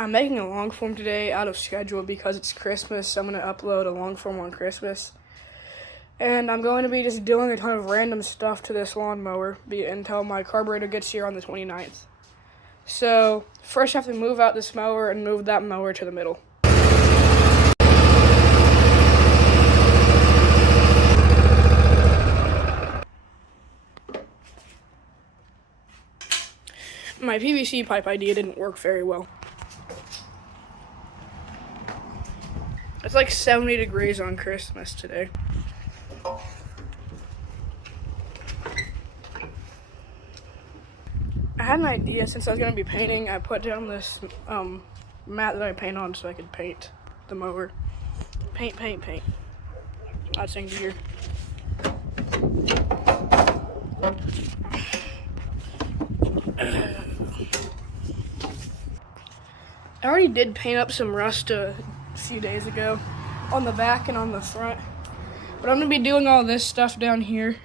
I'm making a long form today out of schedule because it's Christmas, so I'm going to upload a long form on Christmas. And I'm going to be just doing a ton of random stuff to this lawnmower until my carburetor gets here on the 29th. So first I have to move out this mower and move that mower to the middle. My PVC pipe idea didn't work very well. It's like 70 degrees on Christmas today. I had an idea since I was going to be painting. I put down this mat that I paint on so I could paint the mower. Paint. That's in gear. I already did paint up some rust a few days ago on the back and on the front, but I'm going to be doing all this stuff down here.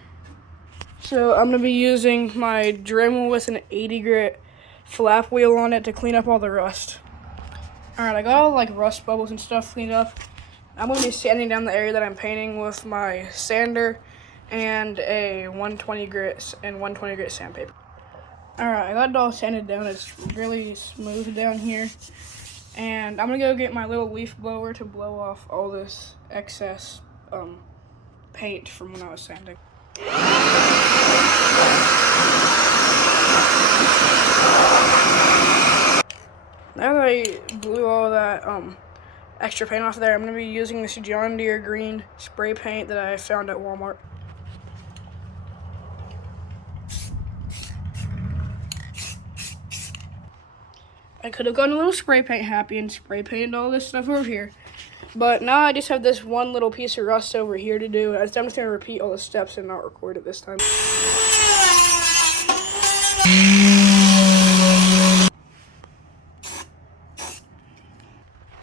So I'm going to be using my Dremel with an 80 grit flap wheel on it to clean up all the rust. Alright, I got all like rust bubbles and stuff cleaned up. I'm going to be sanding down the area that I'm painting with my sander and a 120 grit and 120 grit sandpaper. Alright, I got it all sanded down. It's really smooth down here. And I'm going to go get my little leaf blower to blow off all this excess paint from when I was sanding. Now that I blew all that extra paint off there, I'm going to be using this John Deere green spray paint that I found at Walmart. I could have gone a little spray paint happy and spray painted all this stuff over here. But now I just have this one little piece of rust over here to do. I'm just going to repeat all the steps and not record it this time.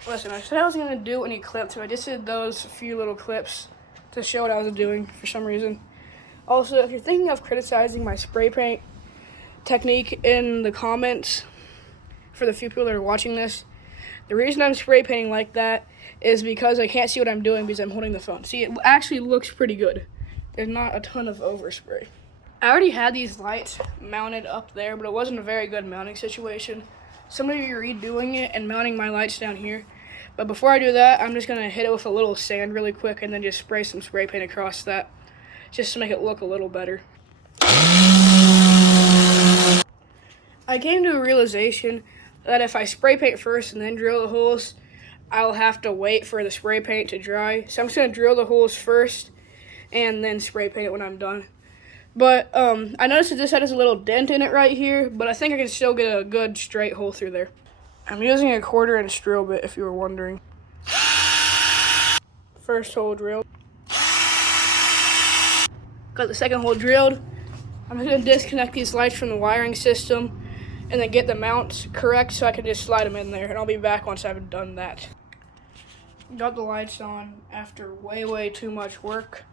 Listen, I said I wasn't going to do any clips, so I just did those few little clips to show what I was doing for some reason. Also, if you're thinking of criticizing my spray paint technique in the comments, for the few people that are watching this, the reason I'm spray painting like that is because I can't see what I'm doing because I'm holding the phone. See, it actually looks pretty good. There's not a ton of overspray. I already had these lights mounted up there, but it wasn't a very good mounting situation. So I'm going to be redoing it and mounting my lights down here. But before I do that, I'm just going to hit it with a little sand really quick and then just spray some spray paint across that just to make it look a little better. I came to a realization that if I spray paint first and then drill the holes, I'll have to wait for the spray paint to dry. So I'm just going to drill the holes first and then spray paint it when I'm done. But I noticed that this side has a little dent in it right here, but I think I can still get a good straight hole through there. I'm using a 1/4 inch drill bit if you were wondering. First hole drilled. Got the second hole drilled. I'm just going to disconnect these lights from the wiring system and then get the mounts correct so I can just slide them in there, and I'll be back once I've done that. Got the lights on after way too much work,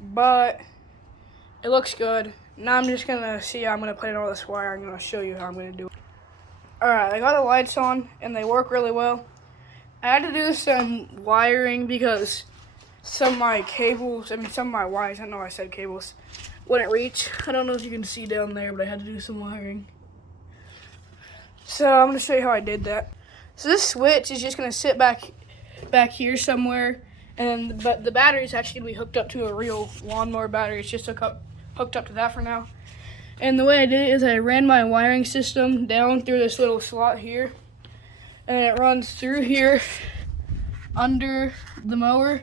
but it looks good. Now I'm just gonna see how I'm gonna put in all this wire. I'm gonna show you how I'm gonna do it. Alright, I got the lights on and they work really well. I had to do some wiring because some of my wires, I know I said cables, wouldn't reach. I don't know if you can see down there, but I had to do some wiring. So I'm going to show you how I did that. So this switch is just going to sit back here somewhere, and the battery is actually going to be hooked up to a real lawnmower battery. It's just hooked up to that for now. And the way I did it is I ran my wiring system down through this little slot here, and it runs through here under the mower,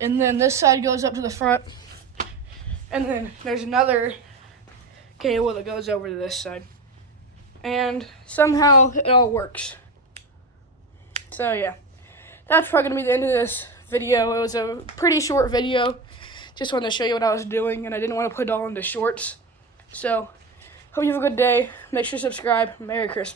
and then this side goes up to the front, and then there's another cable that goes over to this side. And somehow it all works. So yeah, that's probably going to be the end of this video. It was a pretty short video. Just wanted to show you what I was doing, and I didn't want to put it all into shorts. So, hope you have a good day. Make sure to subscribe. Merry Christmas.